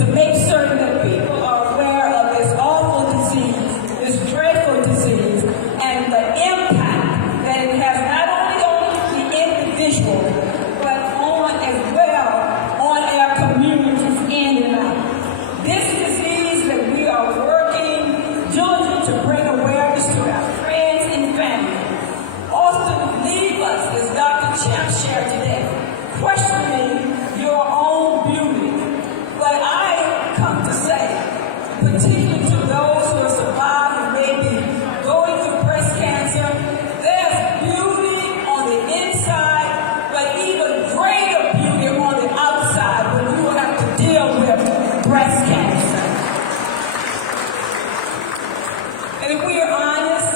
to make certain that people are aware of this awful disease, this dreadful disease, and the impact that it has not only on the individual, but on as well on our communities in and out. This disease that we are working diligently to bring awareness to our friends and family often leave us, as Dr. Champ shared today, questioning your own beauty. But I come to say, particularly to those who have survived and may be going through breast cancer, there's beauty on the inside, but even greater beauty on the outside when you have to deal with breast cancer. And if we are honest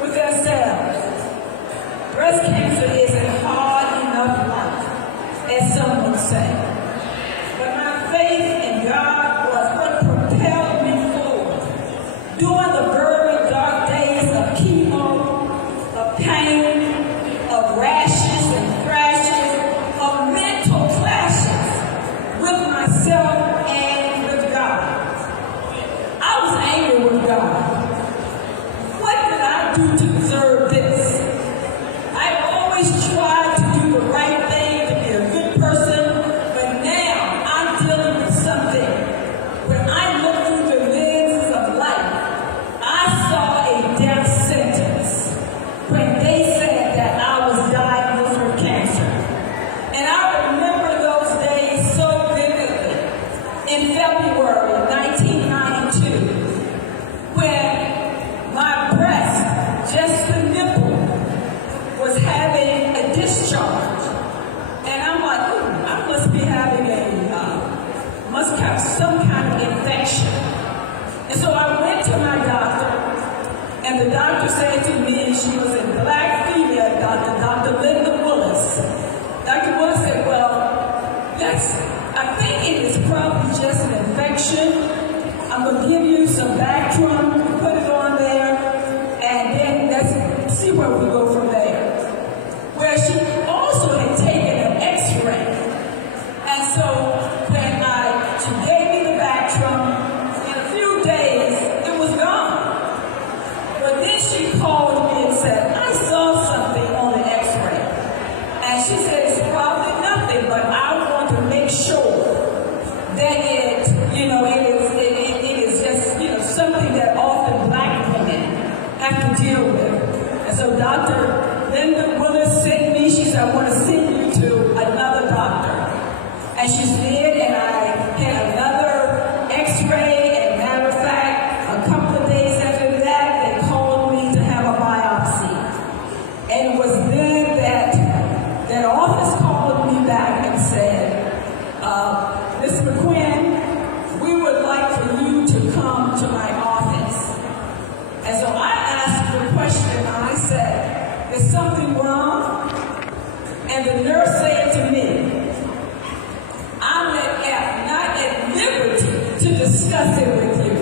with ourselves, breast cancer isn't hard enough life, as some would say. But my faith in God was what propelled me forward. During the very dark days of chemo, of pain, of rashes and thrashes, of mental clashes with myself and with God. I was angry with God. What did I do to deserve this? I always tried to do the right thing, to be a good person, but now I'm dealing with something. When I look through the lenses of life, I saw a death sentence when they said that I was diagnosed with cancer. And I remember those days so vividly in February of 1992, when my breast, just the nipple, was having a discharge. And I'm like, ooh, I must be having must have some kind of infection. And so I went to my doctor, and the doctor said to me, she was a black female doctor, Dr. Linda Willis. Dr. Willis said, well, I think it is probably just an infection. I'm going to give you some Bactrim, put it on there, and then let's see where we go from there. Where she also had taken an x-ray. And so when she gave me the Bactrim, in a few days, it was gone. But then she called me and said, I saw something on the x-ray. And she said, it's probably nothing, but I want to make sure that it is just, something that often black women have to deal with. And so Dr. Linda Willis sent me, she said, I want to send you to another doctor. And she did, and I had another x-ray, and matter of fact, a couple of days after that, they called me to have a biopsy. And it was then that office called me back and said, Ms. McQuinn, we would like for you to come to my office. And so I asked the question, and I said, is something wrong? And the nurse said to me, I'm not at liberty to discuss it with you.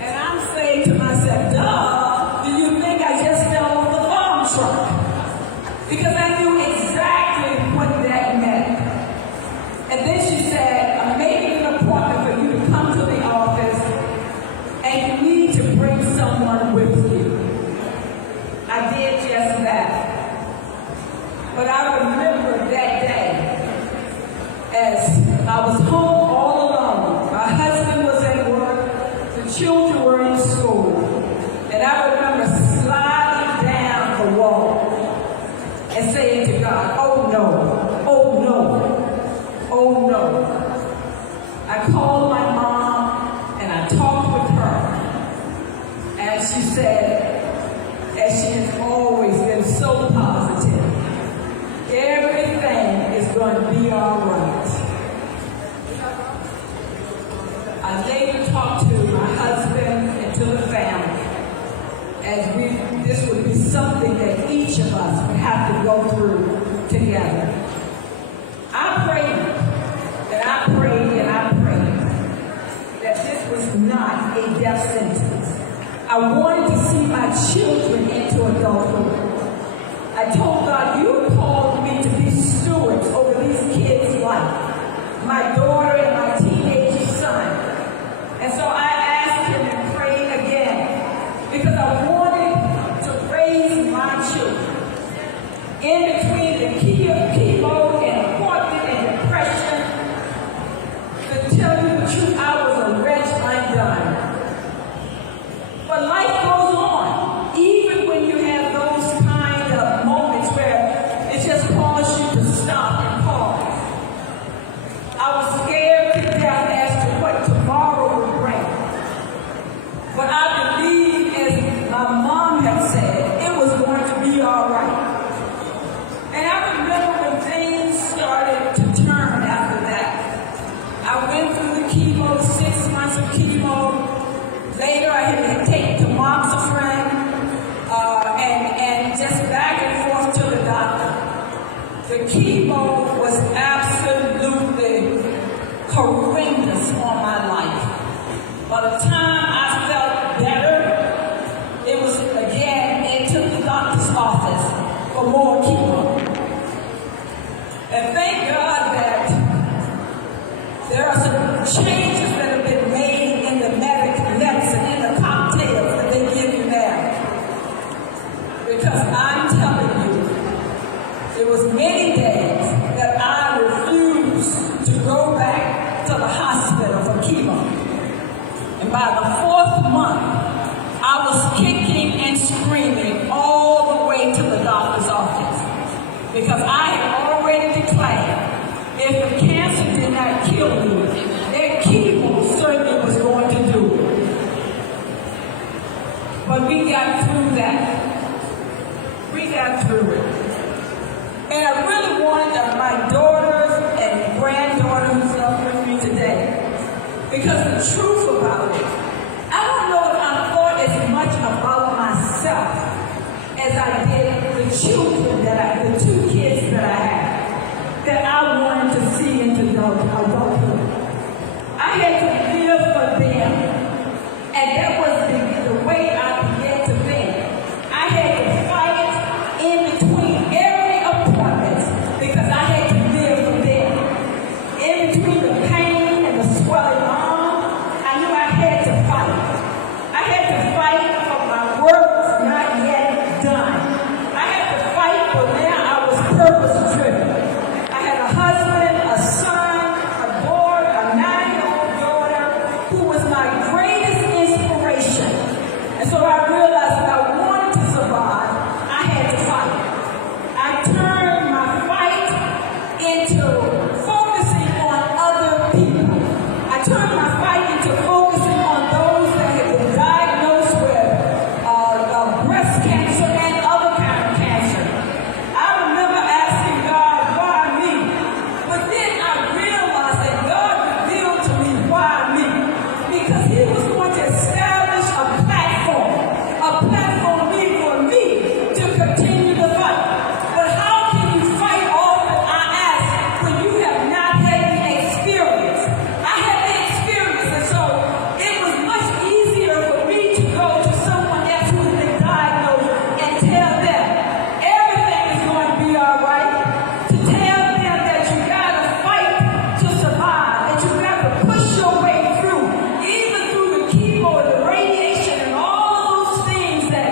And I'm saying to myself, duh, do you think I just fell off the farm truck? Because I knew exactly what that meant. And then she said, I'm making an appointment for you to come to the office, and you need to bring someone with you. I did just that. But I remember that day as I was home all alone. My husband was at work, the children were in school, and I remember sliding down the wall and saying to God, oh no, oh no, oh no. I called my mom and I talked with her, and she said, as she has always been so positive, everything is going to be all right. I later talked to my husband and to the family, as this would be something that each of us would have to go through together. I prayed, and I prayed, and I prayed that this was not a death sentence. I wanted to see my children into adulthood. I told God, you called me to be stewards over these kids' life. My daughter and my teenage I was scared to death as to what tomorrow would bring. But I believe, as my mom had said, it was going to be all right. And I remember when things started to turn after that. I went through the chemo, 6 months of chemo. Later, I had to take tamoxifen, and just back and forth to the doctor. The chemo was absolutely horrendous on my life. By the time I felt better, it was again into the doctor's office for more chemo. And thank God that there are some changes that have been made in the medicine, in the cocktails that they give you now. Because I'm telling you, there was many days that I refused to go back to the hospital for chemo. And by the 4th month, I was kicking and screaming all the way to the doctor's office. Because I had already declared, if the cancer did not kill me, that chemo certainly was going to do it. But we got through that. We got through it. And I really wanted my daughters and granddaughter who's up with me today. Because the truth about it, I don't know if I thought as much about myself as I did the children the 2 kids that I had, that I wanted to see into adulthood. I had to live for them. And that was the way I began to think. I had to fight in between every appointment because I had to live for them. In between the pain and the swelling arm, I knew I had to fight. I had to fight for my work was not yet done. I had to fight for now I was purpose-driven. I had a husband, a son, a daughter, a 9-year-old daughter who was my greatest inspiration. And so I realized that I wanted to survive, I had to fight. I turned my fight into focusing on other people. I turned my fight into focusing on those that had been diagnosed with breast cancer and other kind of cancer. I remember asking God, why me? But then I realized that God revealed to me why me. Because He was going to establish a platform for me to continue the fight. But how can you fight all that I ask when you have not had the experience? I had the experience, and so it was much easier for me to go to someone else who has been diagnosed and tell them everything is going to be all right. To tell them that you got to fight to survive, that you got to push your way through, even through the chemo and the radiation and all those things that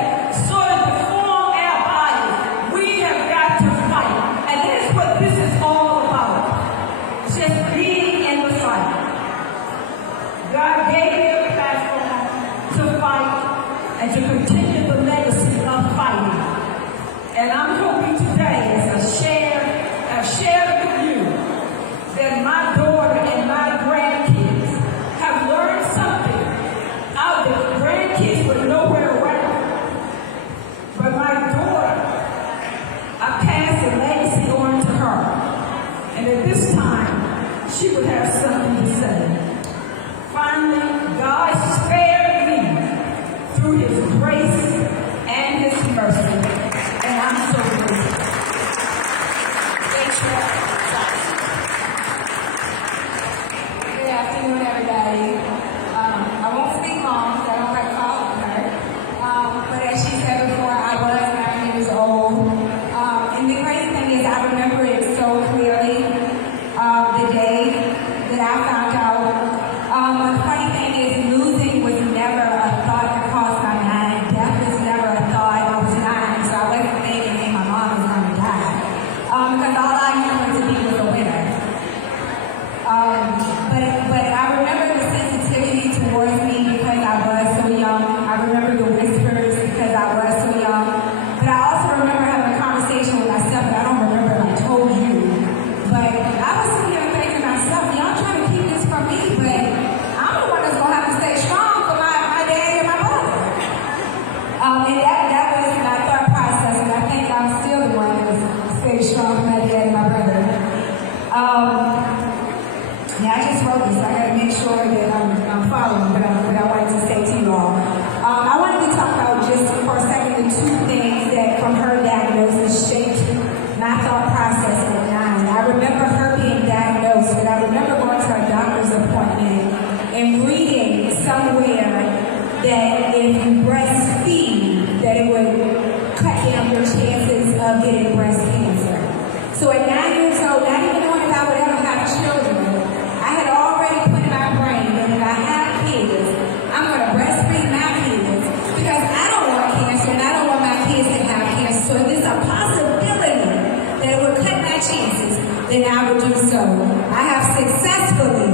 sort of deform our bodies. We have got to fight. And that's what this is all about. Just being in the fight. God gave me a platform to fight and to continue the legacy of fighting. And I'm hoping today, as I've shared with you, that my daughter and my grandkids have learned something out there. The grandkids were nowhere around. But my daughter, I passed a legacy on to her. And at this time, she would have something to say. Finally, God spared me through His grace and His mercy. And I'm so grateful. Thanks for Good afternoon, everybody. I won't speak long because I don't have a call with her. But as she said before, I was 9 years old. And the crazy thing is, I remember it so clearly, the day that I found out. The funny thing is, losing was never a thought that crossed my mind. Death was never a thought. I was 9, so I wasn't thinking, hey, my mom is going to die. Because all I wanted to be was a winner. But I remember the sensitivity towards me because I was so young. I remember the whispers because I was so young. But I also remember having a conversation with myself, but I don't remember if I told you. But I was sitting here thinking to myself, y'all Now, I just wrote this, so I got to make sure that I'm following what I wanted to say to you all. I wanted to talk about just for a second the two things that from her diagnosis shaped my thought process at 9. I remember her being diagnosed, but I remember going to a doctor's appointment and reading somewhere that if you breastfeed, that it would cut down your chances of getting breast cancer. So at 9 years old, not even knowing if I would ever have children, I had already put in my brain that if I have kids, I'm going to breastfeed my kids because I don't want cancer and I don't want my kids to have cancer. So if there's a possibility that it would cut my chances, then I would do so. I have successfully,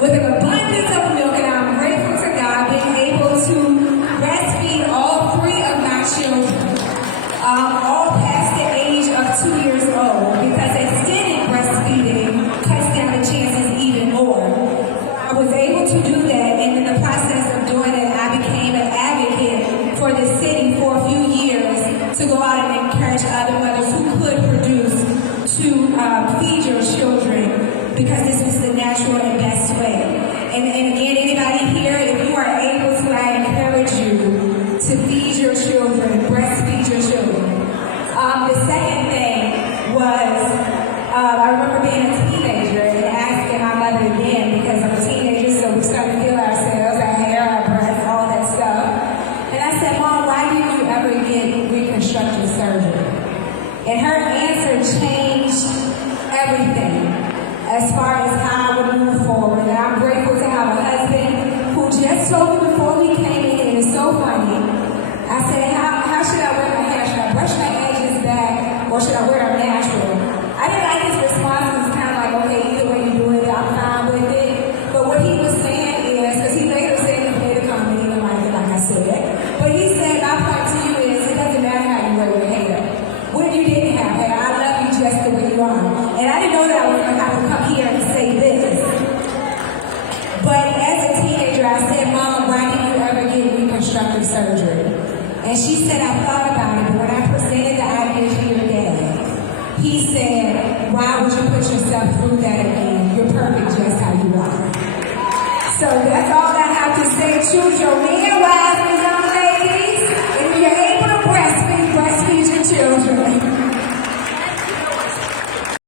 with an abundance of milk, and I'm grateful to God, been able to breastfeed all 3 of my children, all past the age of 2 years old, because extended breastfeeding cuts down the chances even more. I was able to do that, and in the process of doing it, I became an advocate for the city for a few years to go out and encourage other mothers who could produce to feed your children, because this was the natural and best way. And again, anybody here, if you are able to, I encourage you to feed your children, breastfeed your children. The second thing was, I remember being a teenager and asking my mother again, because I'm a teenager, so we start to feel ourselves, our hair, our breasts, all that stuff. And I said, Mom, why didn't you ever get reconstructive surgery? And her answer changed everything as far as how I would move forward. And I'm grateful to have a husband who just told me before we came in, and it's so funny. I said, how should I wear my hair? Should I brush my edges back, or should I wear them natural? I didn't like his response. It was kind of like, okay, either way you do it, I'm fine with it. But what he was saying is, because he later said he made a comment, he didn't like it, like I said. But he said, my point to you is, it doesn't matter how you wear your hair. When you didn't have hair, I love you just the way you are. And I didn't know that I was going to have to come here and say this. But as a teenager, I said, Mom, why didn't you ever get reconstructive surgery? And she said, I thought about it, but when I presented the idea to your dad, he said, why would you put yourself through that again? You're perfect just how you are. So that's all I have to say. Choose your man, wives, and young ladies. If you're able to breastfeed your children.